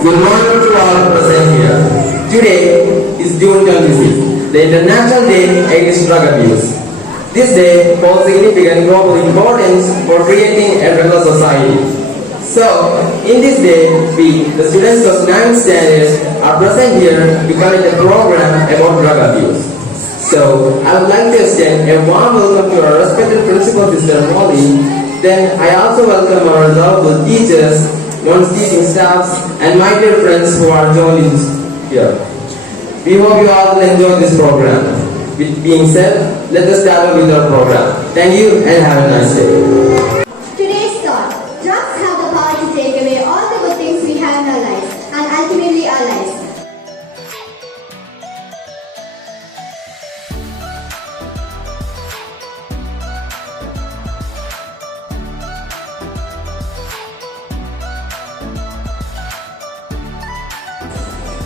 Good morning to all present here. Today is June 26th, the International Day Against Drug Abuse. This day holds significant global importance for creating a better society. So, in this day, we, the students of 9th standard, are present here to conduct a program about drug abuse. So, I would like to extend a warm welcome to our respected principal, Sister Molly. Then, I also welcome our lovable teachers, non-teaching staffs, and my dear friends who are joining here. We hope you all will enjoy this program. With being said, let us start with our program. Thank you and have a nice day. Today's thought: drugs have the power to take away all the good things we have in our lives and ultimately our lives.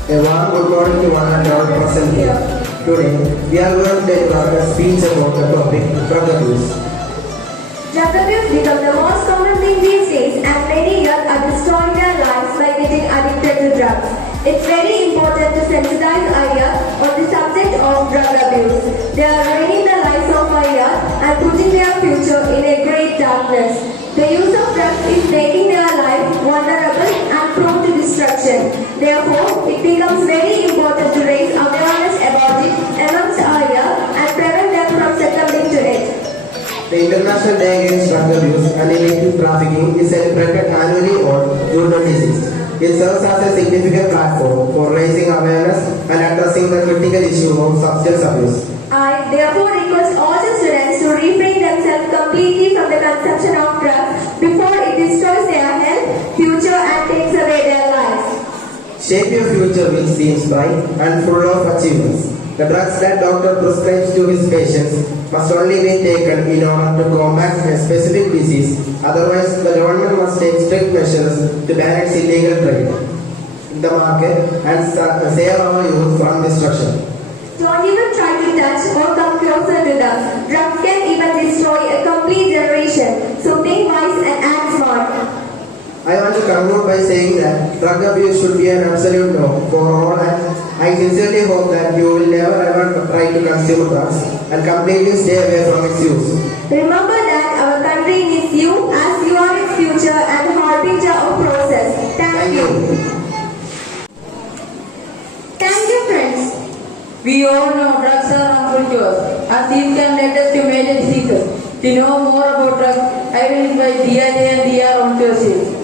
A warm good morning to one and all present here. Today, we are going to take a speech about the topic drug abuse. Drug abuse becomes the most common thing these days, and many youth are destroying their lives by getting addicted to drugs. It's very important to sensitize our youth on the subject of drug abuse. They are ruining the lives of our youth and putting their future in a great darkness. The use of drugs is making their life vulnerable and prone to destruction. Therefore, it becomes very important to raise awareness about it amongst our youth and prevent them from succumbing to it. The International Day Against Drug Abuse and Illicit Trafficking is celebrated annually on June 26. It serves as a significant platform for raising awareness and addressing the critical issue of substance abuse. I therefore request all the students to refrain themselves completely from the consumption of drugs before it destroys their health, future and takes away their lives. Shape your future which seems bright and full of achievements. The drugs that doctor prescribes to his patients must only be taken in order to combat a specific disease. Otherwise, the government must take strict measures to ban its illegal trade in the market and save our youth from destruction. Don't even try to touch or come closer to them. Drugs can even destroy a complete generation. So think wise and act smart. I want to conclude by saying that drug abuse should be an absolute no for all, and I sincerely hope that you will never ever try to consume drugs and completely stay away from its use. Remember that our country needs you as you are its future and harbinger of process. Thank you. Thank you, friends. We all know drugs are harmful to us, as these can lead us to major diseases. To know more about drugs, I will invite DRJ and DR on to us.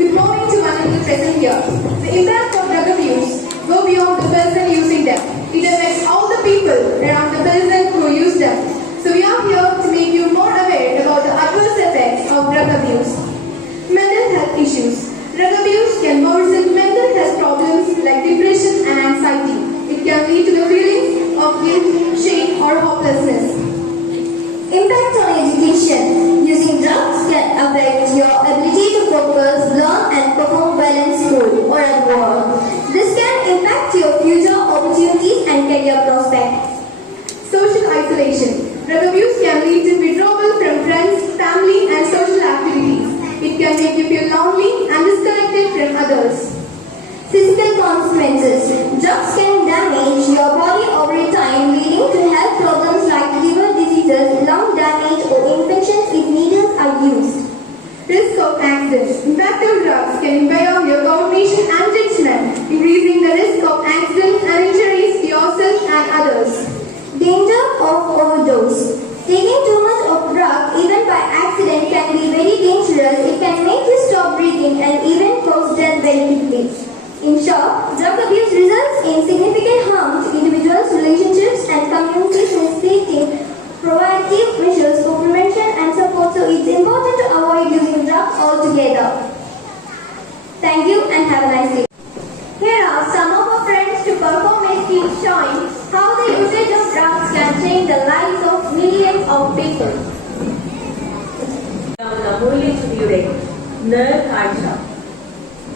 Before moving to another present here, the impact of drug abuse go beyond the person using them. It affects all the people around the person who use them. So we are here to make you more aware about the adverse effects of drug abuse. Mental health issues. Drug abuse can worsen mental health problems like depression and anxiety. It can lead to the feelings of guilt, shame or hopelessness. Impact on education. Using drugs can affect your ability to focus, learn and perform well in school or at work. This can impact your future opportunities and career prospects. Social isolation. Drug abuse can lead to withdrawal from friends, family and social activities. It can make you feel lonely and disconnected from others. Physical consequences. Drugs can damage your body over time, leading to health problems like liver diseases, lung damage or infections if needles are used. Risk of accidents. Impact of drugs can impair your cognition and judgment, increasing the risk of accidents and injuries to yourself and others. Danger of overdose. Taking too much of drug, even by accident, can be very dangerous. It can make you stop breathing and even cause death very quickly. In short, drug abuse results in significant harm to individuals, relationships and communities, necessitating proactive measures for prevention and support. So it's important to avoid using drugs altogether. Thank you and have a nice day. Here are some of our friends to perform a speech showing how the usage of drugs can change the lives of millions of people.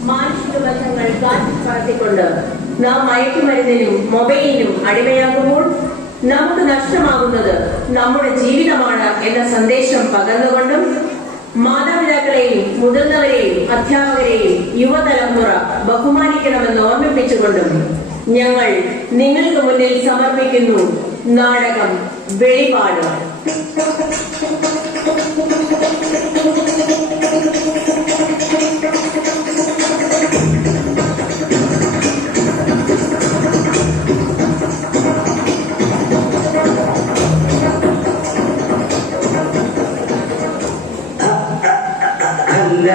മാനുഷിക ബന്ധങ്ങൾ കാറ്റിക്കൊണ്ട് നാം മയക്കുമരുന്നിനും മൊബൈലിനും അടിമയാകുമ്പോൾ നമുക്ക് നഷ്ടമാകുന്നത് നമ്മുടെ ജീവിതമാണ് എന്ന സന്ദേശം പകർന്നുകൊണ്ടും മാതാപിതാക്കളെയും മുതിർന്നവരെയും അധ്യാപകരെയും യുവതലമുറ ബഹുമാനിക്കണമെന്ന് ഓർമ്മിപ്പിച്ചുകൊണ്ടും ഞങ്ങൾ നിങ്ങൾക്ക് മുന്നിൽ സമർപ്പിക്കുന്നു നാടകം വെളിപാട്. അല്ല,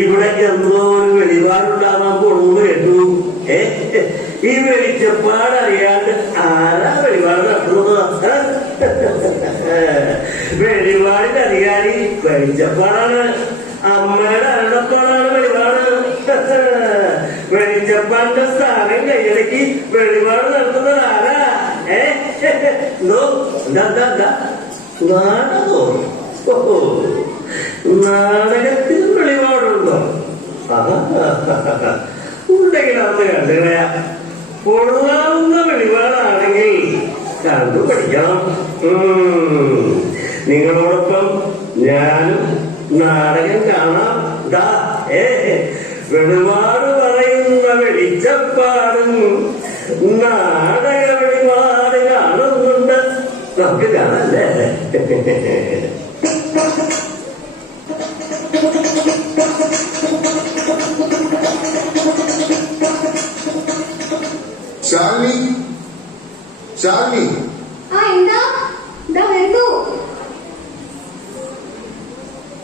ഇവിടെ എന്തോ ഒരു വെളിപാടുണ്ടാവാൻ പോണെന്ന് കേട്ടു. ഈ വെളിച്ചപ്പാടറിയാണ്ട് ആരാ വെളിപാട് നടത്തുന്നത്? വെളിപാടിന്റെ അധികാരി വെളിച്ചപ്പാടാണ്. അമ്മയുടെ അരുളപ്പാടാണ് വെളിപാട്. വെളിച്ചപ്പാടിന്റെ സ്ഥാനം കൈയടക്കി വെളിപാട് നടത്തുന്നത് ആരാ? നാടകോ? നാടകത്തിന് വെളിപാടുണ്ടോ? ഉണ്ടെങ്കിൽ അന്ന് കണ്ടുകളയാ. പൊള്ളാവുന്ന വെളിപാടാണെങ്കിൽ കണ്ടു പഠിക്കണം. നിങ്ങളോടൊപ്പം ഞാനും നാടകം കാണാം. വെളിപാട് പറയുന്ന വെളിച്ചപ്പാടും നാടക വെളിപാട് കാണുന്നുണ്ട്. നമുക്ക് കാണല്ലേ? ശാലിനി, ശാലിനി.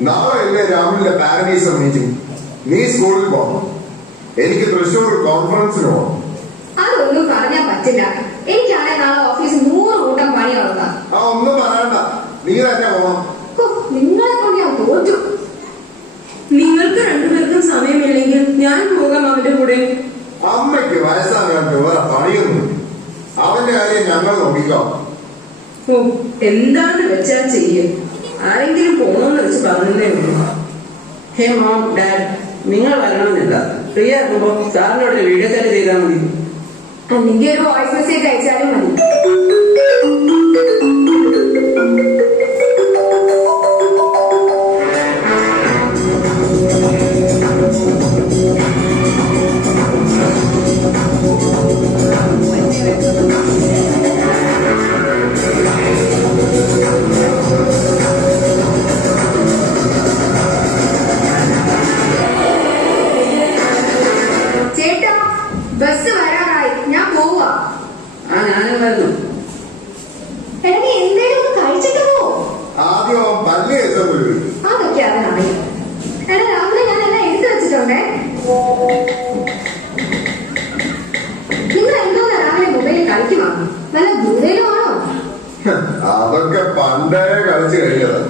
നാളെ അല്ലേ രാഹുലിന്റെ പാരഡൈസ് മീറ്റിംഗ്? നീ സ്കൂളിൽ പോകണം. എനിക്ക് തൃശ്ശൂർ കോൺഫറൻസിന് പോകണം. അതൊന്നും പറഞ്ഞാൽ പറ്റില്ല. എനിക്കാണെ നാളെ ഓഫീസ് 100 കൂട്ടം പണിയാവുക. ഒന്നും പറയണ്ട, നീ തന്നെ പോകണം. നിങ്ങളെ കൊണ്ട് ഞാൻ തോറ്റു. നിങ്ങൾക്ക് രണ്ടുപേർക്കും സമയമില്ലെങ്കിൽ ഞാൻ പോകാം അവന്റെ കൂടെ. അമ്മയ്ക്ക് വയസ്സാകാണ്ട് വേറെ പണിയൊന്നും. അവന്റെ കാര്യം ഞങ്ങൾ നോക്കിക്കോ. എന്താന്ന് വെച്ചാൽ ചെയ്യും. ആരെങ്കിലും പോണോന്ന് വെച്ച് പറഞ്ഞതേ ഉള്ളൂ. ഹേ മോം, ഡാഡ്, നിങ്ങൾ വരണമെന്നില്ല. ഫ്രീ ആക്കുമ്പോ സാറിനോട് വീഡിയോ ചാറ്റ് ചെയ്താൽ മതി. അല്ലെങ്കിൽ ഒരു വോയിസ് മെസ്സേജ് അയച്ചാലും മതി. ചേട്ടാ, ബസ് വരാറായി. ഞാൻ പോവാ. ഞാനും വരുന്നു. എടീ, എന്തേലും ഒന്ന് കഴിച്ചിട്ട് പോ. ആദ്യം അവൻ പല്ല് കേൾക്കാൻ പോലും. അതൊക്കെ അവനറിയാം. എടാ, രാവിലെ ഞാൻ എല്ലാം എടുത്തു വെച്ചിട്ടുണ്ടേ. നിങ്ങൾ എന്തോന്നാ രാവിലെ മൊബൈലിൽ കളിക്കുവാ? വല്ല ഭൂതയിലും ആണോ? അതൊക്കെ പണ്ടേ കളിച്ചു കഴിഞ്ഞത്.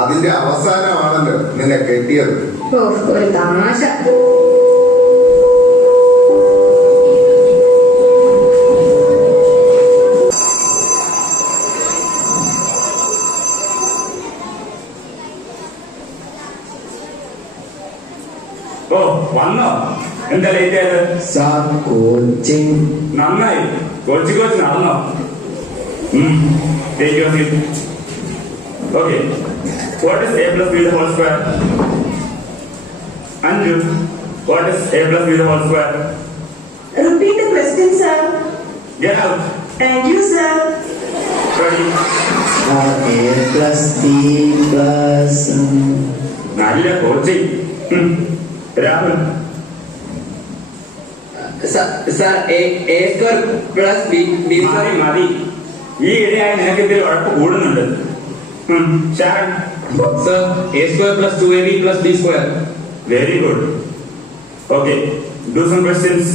അതിന്റെ അവസാനമാണല്ലോ നിന്നെ കെട്ടിയത്. ഒരു തമാശ. വന്നോ? എന്താ ലേറ്റ് ആയത്? Sir, coaching. നന്നായി. കോച്ച് നടന്നോ? Take your seat. Okay. What is a plus b the whole square? Anju, what is a plus b the whole square? Repeat the question, sir. Get out. Thank you, sir. Ready? A plus B plus. നല്ല coaching. Rahul. Sir, a square plus b square. മതി. ഈ ഇടയായി നിനക്ക് ഇതിൽ ഉഴപ്പ് കൂടുന്നുണ്ട്. Shaan. Sir, a square plus 2ab plus b square. Very good. Okay. Do some questions.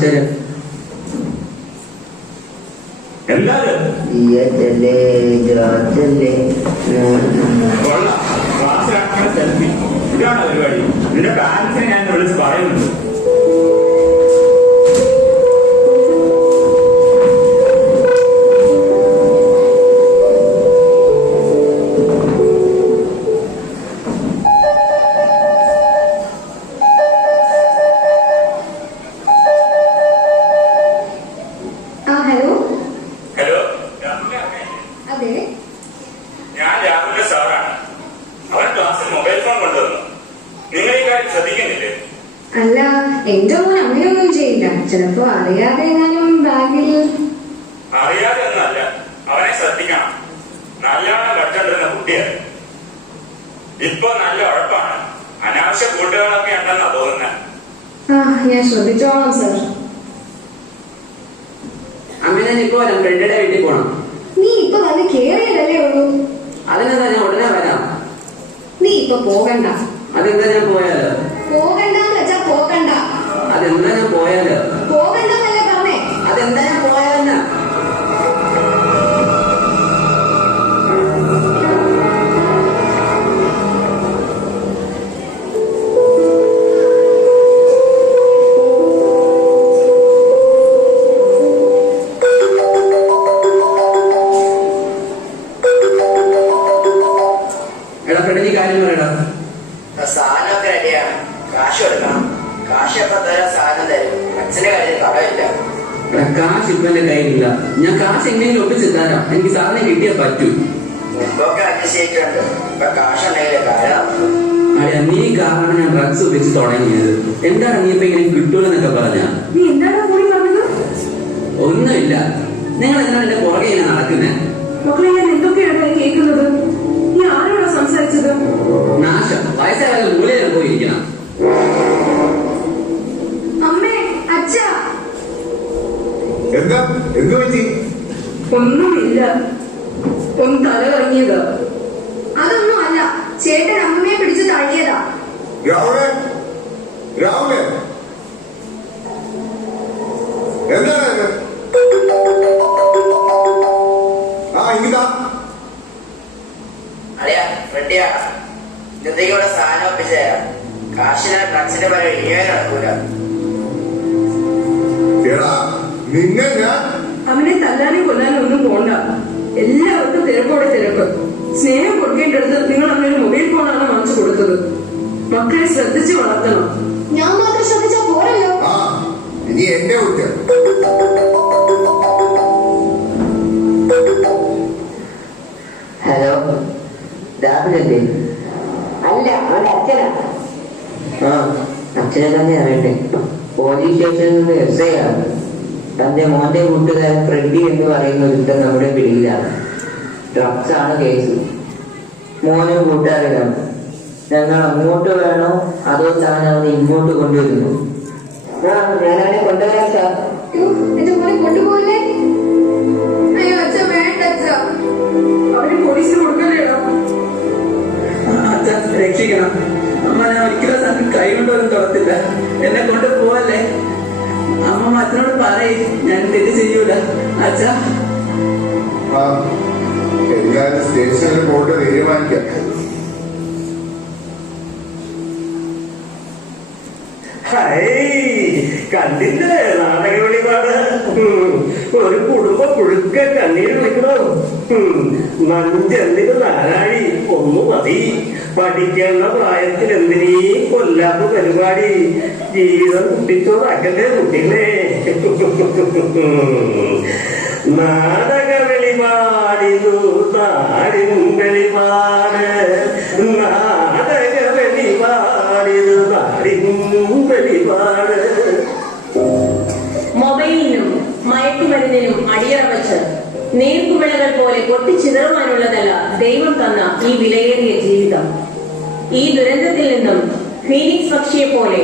ശരി. എന്തായാലും കൊള്ളാം. ക്ലാസ്സിലാക്കുന്ന സെൽഫി ഇതാണ് പരിപാടി. നിന്റെ പാരന്റ്സിനെ ഞാൻ വിളിച്ച് പറയുന്നുണ്ട്. ഹലോ. ഹലോ, അതെ. ഞാൻ രാഹുലിന്റെ സാറാണ്. അവൻ ക്ലാസ്സിൽ മൊബൈൽ ഫോൺ കൊണ്ടുവന്നു. നിങ്ങൾ ഈ കാര്യം ശ്രദ്ധിക്കുന്നില്ലേ? അല്ല, എന്റെ മോൻ അങ്ങനെയൊന്നും ചെയ്യില്ല. ചിലപ്പോ അറിയാതെ എങ്ങാനും ബാഗിൽ. അറിയാതെ ഒന്നല്ല, അവനെ ശ്രദ്ധിക്കണം. നല്ലോണം കട്ടണ്ടിരുന്ന കുട്ടിയാണ്. ഇപ്പൊ നല്ല ഉഴപ്പാണ്. അനാവശ്യ കൂട്ടുകളൊക്കെ ഉണ്ടെന്നാ തോന്നുന്നത്. ഞാൻ ശ്രദ്ധിച്ചോളാം സർ. അമ്മ ഞാൻ ഇപ്പൊ വരാം, ഫ്രണ്ടിന്റെ വീട്ടിൽ പോണം. നീ ഇപ്പൊ വന്ന് കേറിയതല്ലേ ഉള്ളൂ. അതിനെന്താ, ഞാൻ ഉടനെ വരാം. നീ ഇപ്പൊ പോകണ്ട. അതെന്താ ഞാൻ പോയാലോ? പോകണ്ടെന്ന് വെച്ചാ പോകണ്ട. അതെന്താ ഞാൻ പോയാലോ? പോകണ്ടെന്നല്ലേ പറഞ്ഞേ. അതെന്താ ഞാൻ പോയാലെന്നാ? എടാ ഫ്രണ്ട്, നീ കാര്യം പറയടാ. സാധനമൊക്കെ റെഡിയാണ്. കാശ് കൊടുക്കണം. കാശ് എപ്പോ തരാൻ സാധനം തരും. അച്ഛന്റെ കാര്യത്തിൽ കടമില്ല. എടാ, കാശ് ഇപ്പൊ എന്റെ കയ്യിലില്ല. ഞാൻ കാശ് എങ്ങനെയും ഒപ്പിച്ച് തരാം. എനിക്ക് സാധനം കിട്ടിയാ പറ്റൂ. മുമ്പൊക്കെ അഡ്ജസ്റ്റ് ചെയ്തിട്ടുണ്ട്. ഇപ്പൊ കാശ് ഉണ്ടെങ്കിലേ കാര്യം. അടിയാ, നീ കാരണം ഞാൻ ഡ്രഗ്സ് ഒപ്പിച്ച് തുടങ്ങിയത്. എന്താണ് നീ ഇപ്പൊ ഇങ്ങനെ കിട്ടൂലെന്നൊക്കെ പറഞ്ഞ? നീ എന്താണ് കൂടി പറഞ്ഞത്? ഒന്നുമില്ല. നിങ്ങൾ എന്താണ് എന്റെ പുറകെ ഇങ്ങനെ നടക്കുന്നേ? മക്കളെ, ഞാൻ എന്തൊക്കെയാണ് കേൾക്കുന്നത്? നീ ആരോടാ സംസാരിച്ചത്? നാശം. വയസ്സായ മൂലയിൽ പോയിരിക്കണം. അമ്മേ, അച്ഛാ. എന്താ എന്ത് പറ്റി? ഒന്നുമില്ല, ഒന്ന് തല കറങ്ങിയതാ. അതൊന്നും അല്ല, ചേട്ടൻ അമ്മയെ പിടിച്ച് തള്ളിയതാ. രാഹുലെ, രാഹുലെ, എന്താണ് ഇത്? ഇതാ അറിയാ റെഡിയാ. ഇന്നത്തേക്ക് ഇവിടെ സാധനം ഒപ്പിച്ചു തരാം. കാശിന് ഡ്രഗ്സിന്റെ പരം ഇനിയോ നടക്കൂല. എടാ, നിന്നെ ഞാൻ അവനെ തല്ലാനും കൊല്ലാനും ഒന്നും പോണ്ട. എല്ലാവർക്കും തിരക്കോടെ തിരക്ക്. സ്നേഹം കൊടുക്കേണ്ടടുത്ത് നിങ്ങൾ അവനൊരു മൊബൈൽ ഫോണാണ് വാങ്ങിച്ചു കൊടുത്തത്. മക്കളെ ശ്രദ്ധിച്ച് വളർത്തണം. ഞാൻ മാത്രം ശ്രദ്ധിച്ചാ പോരല്ലോ. ഇനി എന്റെ കുറ്റം. ഹലോ, രാഹുലല്ലേ? അല്ല, അവന്റെ അച്ഛനാ. അച്ഛനെ തന്നെ അറിയട്ടെ. പോലീസ് സ്റ്റേഷനിൽ നിന്ന് SI ആണ്. തന്റെ മോന്റെ കൂട്ടുകാരൻ ഫ്രെഡി എന്ന് പറയുന്ന ഒരുത്തൻ നമ്മുടെ പിടിയിലാണ്. ഡ്രഗ്സ് ആണ് കേസ്. മോനും കൂട്ടുകാരിലാണ്. ഞങ്ങൾ അങ്ങോട്ട് വേണോ അതോ താൻ അവനെ ഇങ്ങോട്ട് കൊണ്ടുവരുന്നു? ഞാനവനെ കൊണ്ടുവരാം സാർ. എന്റെ മോനെ കൊണ്ടുപോകല്ലേ? അയ്യോ അച്ഛ, വേണ്ട അച്ഛ. അവന് പോലീസിന് കൊടുക്കല്ലേടോ? അച്ഛൻ രക്ഷിക്കണം. അമ്മ, ഞാൻ ഒരിക്കലും സാറിന് കൈ കൊണ്ടുവരും തുറത്തില്ല. എന്നെ കൊണ്ട് പോവല്ലേ. അമ്മ അച്ഛനോട് പറയും, ഞാൻ തെറ്റ് ചെയ്യൂല. അച്ഛ, എല്ലാരും സ്റ്റേഷനിൽ പോയിട്ട് തീരുമാനിക്കാം. കണ്ടില്ലേ നാടക വെളിപാട്? ഒരു കുടുംബ പുഴുക്ക കണ്ണീര് വിളിക്കണോ? നഞ്ചെന്തിന് നാരാഴി ഒന്നു മതി. പഠിക്കേണ്ട പ്രായത്തിൽ എന്തിനീ കൊല്ലാത്ത പരിപാടി? ജീവിതം കുട്ടിച്ചോറാക്കണ്ടേ കുട്ടികളെ? നാടക വെളിപാടിതു നാടിൻ വെളിപാട്. നാടക വെളിപാടിതു നാടിൻ വെളിപാട്. മൊബൈലിനും മയക്കുമരുന്നിനും അടിയറ വെച്ച് നേർക്കുമിളകൾ പോലെ പൊട്ടിച്ചിതറുവാനുള്ളതല്ല ദൈവം തന്ന ഈ വിലയേറിയ ജീവിതം. ഈ ദുരന്തത്തിൽ നിന്നും ഫീനിക്സ് പക്ഷിയെ പോലെ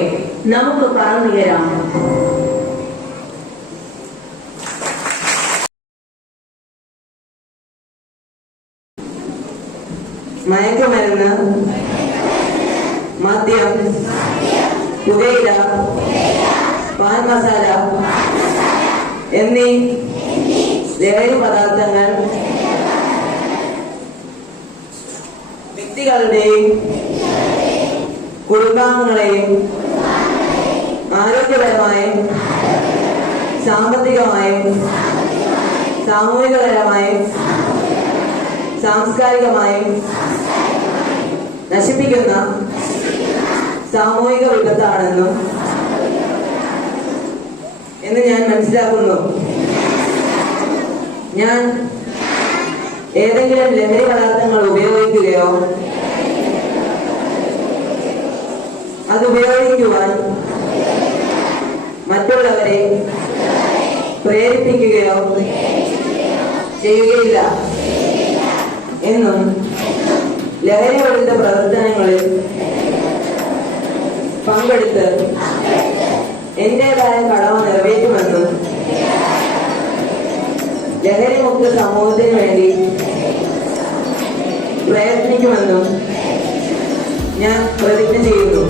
നമുക്ക് പറന്നുയരാം. മയക്കുമരുന്ന്, മദ്യം, പുകയില, പാൻ മസാല എന്നീ ലഹരി പദാർത്ഥങ്ങൾ വ്യക്തികളുടെയും കുടുംബാംഗങ്ങളെയും ആരോഗ്യപരമായും സാമ്പത്തികമായും സാമൂഹികപരമായും സാംസ്കാരികമായും നശിപ്പിക്കുന്ന സാമൂഹിക വിപത്താണെന്നും എന്ന് ഞാൻ മനസ്സിലാക്കുന്നു. ഞാൻ ഏതെങ്കിലും ലഹരി പദാർത്ഥങ്ങൾ ഉപയോഗിക്കുകയോ അത് ഉപയോഗിക്കുവാൻ മറ്റുള്ളവരെ പ്രേരിപ്പിക്കുകയോ ചെയ്യുകയില്ല എന്നും ലഹരി വിരുദ്ധ പ്രവർത്തനങ്ങളിൽ പങ്കെടുത്ത് എന്റേതായ കടമ നിറവേറ്റുമെന്നും ലഹരിമുക്ത സമൂഹത്തിന് വേണ്ടി പ്രയത്നിക്കുമെന്നും ഞാൻ പ്രതിജ്ഞ ചെയ്യുന്നു.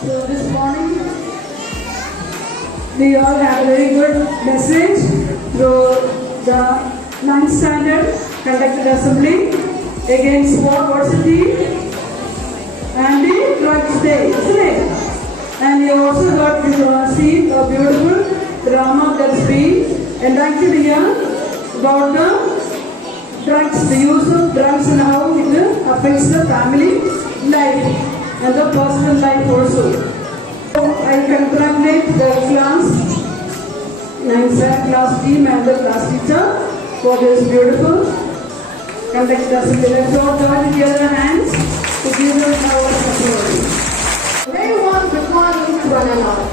So this morning we all have a very good message through the 9th standard conducted assembly against what's the theme? Anti-drugs day, isn't it? And you also got to see a beautiful drama that's been enacted here about the drugs, the use of drugs and how it affects the family life and the personal life also. So I congratulate the class, 9th class team and the class teacher for this beautiful conduct assembly. Let's all join together hands to give them our support. Very warm good morning to one another.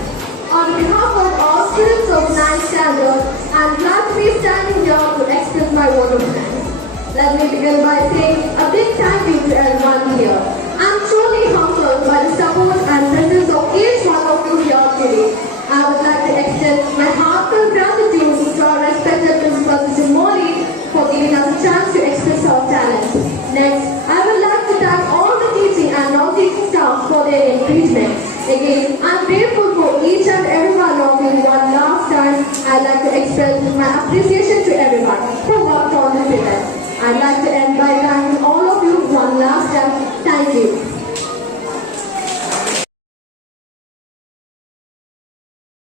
On behalf of all students of 9th standard, I'm glad to be standing here to express my vote of thanks. Let me begin by saying a big thank you to everyone here. I'm truly humbled by the support and presence of each one of you here today. I would like to extend my heartfelt gratitude to our respected Principal Mr. Moli for giving us a chance to express our talent. Next, I would like to thank all the teaching and non-teaching staff for their encouragement. Again, I'm grateful for each and every one of you. One last time, I'd like to express my appreciation to everyone who worked on this event. I'd like to end by thanking